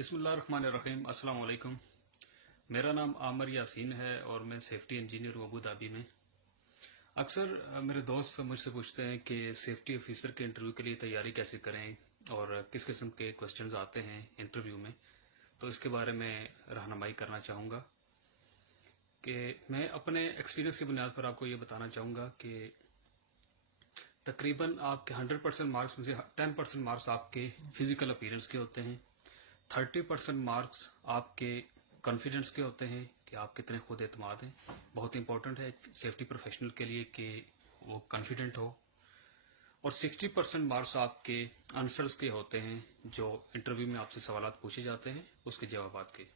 बिस्मिल्लाहिर्रहमानिर्रहीम। अस्सलाम वालेकुम। मेरा नाम आमिर यासीन है और मैं सेफ्टी इंजीनियर हूँ अबू धाबी में। अक्सर मेरे दोस्त मुझसे पूछते हैं कि सेफ्टी ऑफिसर के इंटरव्यू के लिए तैयारी कैसे करें और किस किस्म के क्वेश्चंस आते हैं इंटरव्यू में। तो इसके बारे में रहनुमाई करना चाहूँगा कि मैं अपने एक्सपीरियंस की बुनियाद पर आपको ये बताना चाहूँगा कि तकरीबन आपके 100% मार्क्स में से 10% मार्क्स आपके फिजिकल अपीयरेंस के होते हैं, 30% मार्क्स आपके कॉन्फिडेंस के होते हैं कि आप कितने खुद एतमाद हैं। बहुत इंपॉर्टेंट है एक सेफ्टी प्रोफेशनल के लिए कि वो कॉन्फिडेंट हो। और 60% मार्क्स आपके आंसर्स के होते हैं जो इंटरव्यू में आपसे सवाल पूछे जाते हैं उसके जवाबात के।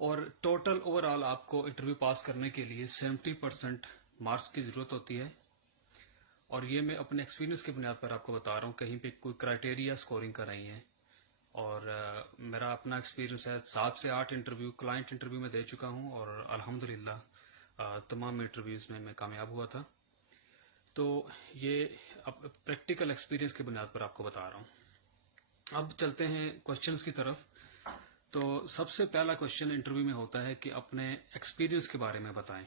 और टोटल ओवरऑल आपको इंटरव्यू पास करने के लिए 70% मार्क्स की ज़रूरत होती है। और ये मैं अपने एक्सपीरियंस की बुनियाद पर आपको बता रहा हूँ, कहीं पे कोई क्राइटेरिया स्कोरिंग का नहीं है। और मेरा अपना एक्सपीरियंस है 7 से 8 इंटरव्यू क्लाइंट इंटरव्यू में दे चुका हूँ और अल्हम्दुलिल्लाह तमाम इंटरव्यूज़ में मैं कामयाब हुआ था। तो ये अब प्रैक्टिकल एक्सपीरियंस की बुनियाद पर आपको बता रहा हूँ। अब चलते हैं क्वेश्चंस की तरफ। तो सबसे पहला क्वेश्चन इंटरव्यू में होता है कि अपने एक्सपीरियंस के बारे में बताएं,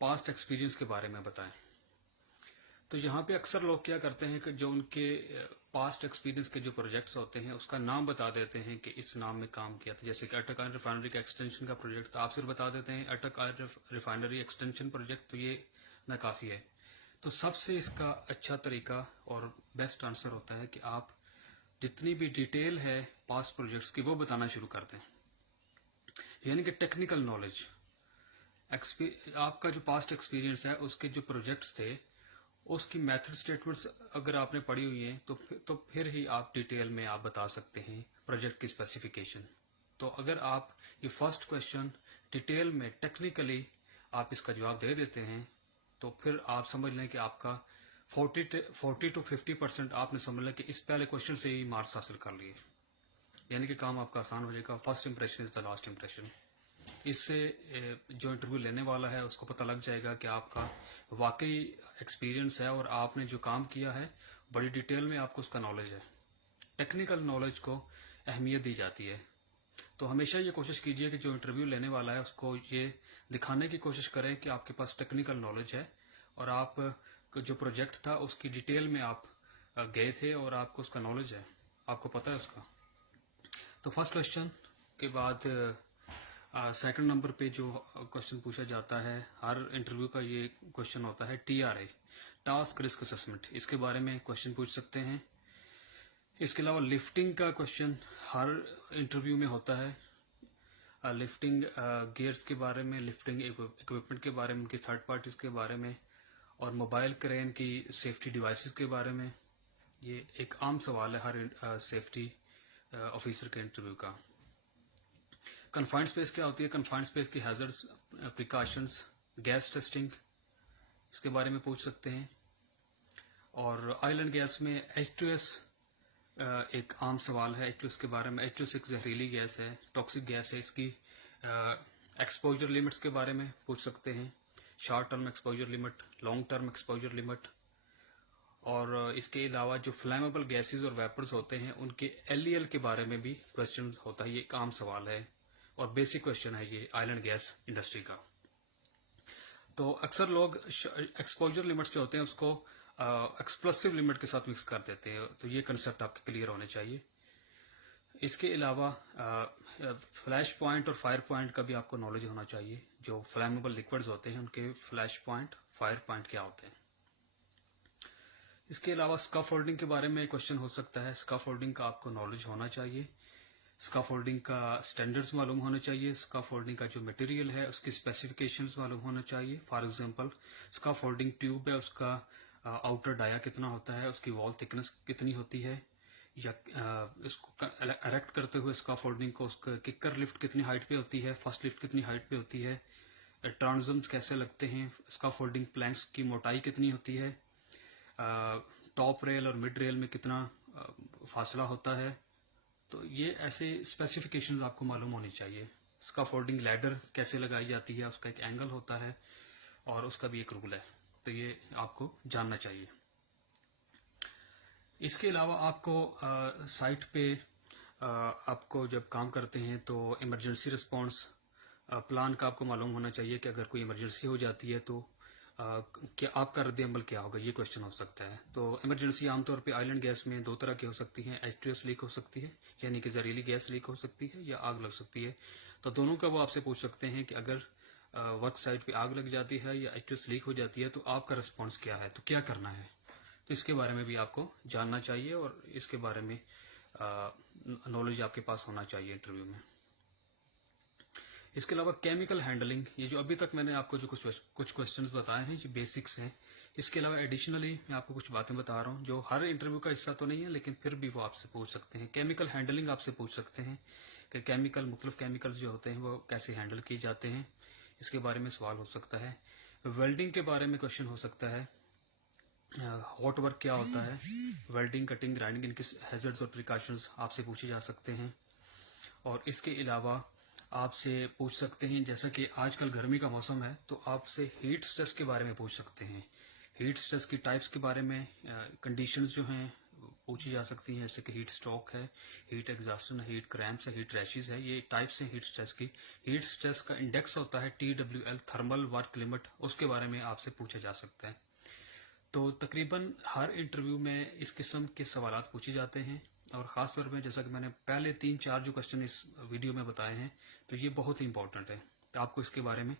पास्ट एक्सपीरियंस के बारे में बताएं। तो यहाँ पे अक्सर लोग क्या करते हैं कि जो उनके पास्ट एक्सपीरियंस के जो प्रोजेक्ट्स होते हैं उसका नाम बता देते हैं कि इस नाम में काम किया था। जैसे कि अटक आयरन रिफाइनरी का एक्सटेंशन का प्रोजेक्ट था, आप सिर्फ बता देते हैं अटक आयरन रिफाइनरी एक्सटेंशन प्रोजेक्ट, तो ये नाकाफी है। तो सबसे इसका अच्छा तरीका और बेस्ट आंसर होता है कि आप जितनी भी डिटेल है पास्ट प्रोजेक्ट्स की वो बताना शुरू कर दें। यानी कि टेक्निकल नॉलेज, आपका जो पास्ट एक्सपीरियंस है उसके जो प्रोजेक्ट्स थे उसकी मेथड स्टेटमेंट्स अगर आपने पढ़ी हुई हैं तो फिर ही आप डिटेल में आप बता सकते हैं प्रोजेक्ट की स्पेसिफिकेशन। तो अगर आप ये फर्स्ट क्वेश्चन डिटेल में टेक्निकली आप इसका जवाब दे देते हैं तो फिर आप समझ लें कि आपका 40 to 50% आपने समझ लें कि इस पहले क्वेश्चन से ही मार्क्स हासिल कर लिए, यानी कि काम आपका आसान हो जाएगा। First impression is the last impression. इससे जो इंटरव्यू लेने वाला है उसको पता लग जाएगा कि आपका वाकई एक्सपीरियंस है और आपने जो काम किया है बड़ी डिटेल में आपको उसका नॉलेज है। टेक्निकल नॉलेज को अहमियत दी जाती है। तो हमेशा ये कोशिश कीजिए कि जो इंटरव्यू लेने वाला है उसको ये दिखाने की कोशिश करें कि आपके पास टेक्निकल नॉलेज है और आप जो प्रोजेक्ट था उसकी डिटेल में आप गए थे और आपको उसका नॉलेज है, आपको पता है उसका। तो फर्स्ट क्वेश्चन के बाद सेकंड नंबर पे जो क्वेश्चन पूछा जाता है हर इंटरव्यू का ये क्वेश्चन होता है TRA, टास्क रिस्क असेसमेंट। इसके बारे में क्वेश्चन पूछ सकते हैं। इसके अलावा लिफ्टिंग का क्वेश्चन हर इंटरव्यू में होता है। लिफ्टिंग गियर्स के बारे में, लिफ्टिंग इक्विपमेंट के बारे में, उनकी थर्ड पार्टीज के बारे में और मोबाइल क्रेन की सेफ्टी डिवाइसेस के बारे में। ये एक आम सवाल है हर सेफ्टी ऑफिसर के इंटरव्यू का। कन्फाइंड स्पेस क्या होती है? कन्फाइंड स्पेस की हैजर्ड्स, प्रिकॉशंस, गैस टेस्टिंग, इसके बारे में पूछ सकते हैं। और ऑयल एंड गैस में H2S एक आम सवाल है। H2S के बारे में, H2S एक जहरीली गैस है, टॉक्सिक गैस है। इसकी एक्सपोजर लिमिट्स के बारे में पूछ सकते हैं, short term exposure limit, long term exposure limit. और इसके अलावा जो फ्लैमेबल गैसेस और वेपर्स होते हैं उनके LEL के बारे में भी क्वेश्चन होता है। ये एक आम सवाल है और बेसिक क्वेश्चन है ये ऑयल एंड गैस इंडस्ट्री का। तो अक्सर लोग एक्सपोजर लिमिट्स जो होते हैं उसको एक्सप्लोसिव लिमिट के साथ मिक्स कर देते हैं, तो ये कंसेप्ट आपके क्लियर होने चाहिए। इसके अलावा फ्लैश पॉइंट और फायर पॉइंट का भी आपको नॉलेज होना चाहिए। जो फ्लैमेबल लिक्विड्स होते हैं उनके फ्लैश पॉइंट, फायर पॉइंट क्या होते हैं। इसके अलावा स्काफोल्डिंग के बारे में क्वेश्चन हो सकता है। स्काफोल्डिंग का आपको नॉलेज होना चाहिए, स्काफोल्डिंग का स्टैंडर्ड्स मालूम होने चाहिए, स्काफोल्डिंग का जो मटेरियल है उसकी स्पेसिफिकेशंस मालूम होना चाहिए। फॉर एग्जांपल स्काफोल्डिंग ट्यूब है, उसका आउटर डाया कितना होता है, उसकी वॉल थिकनेस कितनी होती है, या इसको एरेक्ट करते हुए स्काफोल्डिंग को उसका किकर लिफ्ट कितनी हाइट पे होती है, फर्स्ट लिफ्ट कितनी हाइट पे होती है, ट्रांसम्स कैसे लगते हैं, स्काफोल्डिंग प्लैंक्स की मोटाई कितनी होती है, टॉप रेल और मिड रेल में कितना फासला होता है। तो ये ऐसे स्पेसिफिकेशंस आपको मालूम होनी चाहिए। स्काफोल्डिंग लैडर कैसे लगाई जाती है, उसका एक एंगल होता है और उसका भी एक रूल है, तो ये आपको जानना चाहिए। इसके अलावा आपको साइट पे آپ کو جب کام کرتے ہیں تو ایمرجنسی رسپانس پلان کا آپ کو معلوم ہونا چاہیے کہ اگر کوئی ایمرجنسی ہو جاتی ہے تو کیا آپ کا رد عمل کیا ہوگا، یہ کوشچن ہو سکتا ہے. تو ایمرجنسی عام طور پہ آئل اینڈ گیس میں دو طرح کی ہو سکتی ہیں. H2S لیک ہو سکتی ہے یعنی کہ زہریلی گیس لیک ہو سکتی ہے، یا آگ لگ سکتی ہے. تو دونوں کا وہ آپ سے پوچھ سکتے ہیں کہ اگر ورک سائٹ پہ آگ لگ جاتی ہے یا H2S لیک ہو جاتی ہے تو آپ کا رسپانس کیا ہے، تو کیا کرنا ہے. تو اس کے بارے میں بھی آپ کو جاننا چاہیے اور اس کے بارے میں نالج آپ کے پاس ہونا چاہیے انٹرویو میں. اس کے علاوہ کیمیکل ہینڈلنگ، یہ جو ابھی تک میں نے آپ کو جو کچھ کوشچنز بتائے ہیں یہ بیسکس ہیں. اس کے علاوہ ایڈیشنلی میں آپ کو کچھ باتیں بتا رہا ہوں جو ہر انٹرویو کا حصہ تو نہیں ہے لیکن پھر بھی وہ آپ سے پوچھ سکتے ہیں. کیمیکل ہینڈلنگ آپ سے پوچھ سکتے ہیں کہ مختلف کیمیکلز جو ہوتے ہیں وہ کیسے ہینڈل کیے جاتے ہیں، اس کے بارے میں سوال ہو سکتا ہے. ویلڈنگ کے بارے میں کوشچن ہو سکتا ہے. ہاٹ ورک کیا ہوتا ہے، ویلڈنگ، کٹنگ، گرائنڈنگ، ان کے ہیزرڈز اور پریکاشنز آپ سے پوچھے جا سکتے ہیں. اور اس کے علاوہ آپ سے پوچھ سکتے ہیں، جیسا کہ آج کل گرمی کا موسم ہے تو آپ سے ہیٹ سٹریس کے بارے میں پوچھ سکتے ہیں. ہیٹ سٹریس کی ٹائپس کے بارے میں کنڈیشنز جو ہیں پوچھی جا سکتی ہیں، جیسے کہ ہیٹ سٹروک ہے، ہیٹ ایگزاسٹن ہے، ہیٹ کریمپس ہے، ہیٹ ریشز ہے. یہ ٹائپس ہیں ہیٹ سٹریس کی. ہیٹ سٹریس کا انڈیکس ہوتا ہے TWL، تھرمل ورک لمٹ، اس کے بارے میں آپ سے پوچھا جا سکتا ہے. تو تقریباً ہر انٹرویو میں اس قسم کے سوالات پوچھے جاتے ہیں، اور خاص طور پہ جیسا کہ میں نے پہلے 3-4 جو کوشچن اس ویڈیو میں بتائے ہیں تو یہ بہت ہی امپورٹنٹ ہے، تو آپ کو اس کے بارے میں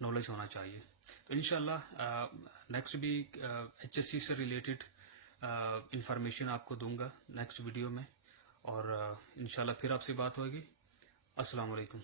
نالج ہونا چاہیے. تو انشاءاللہ نیکسٹ بھی HSC سے ریلیٹڈ انفارمیشن آپ کو دوں گا نیکسٹ ویڈیو میں، اور انشاءاللہ پھر آپ سے بات ہوگی. السلام علیکم.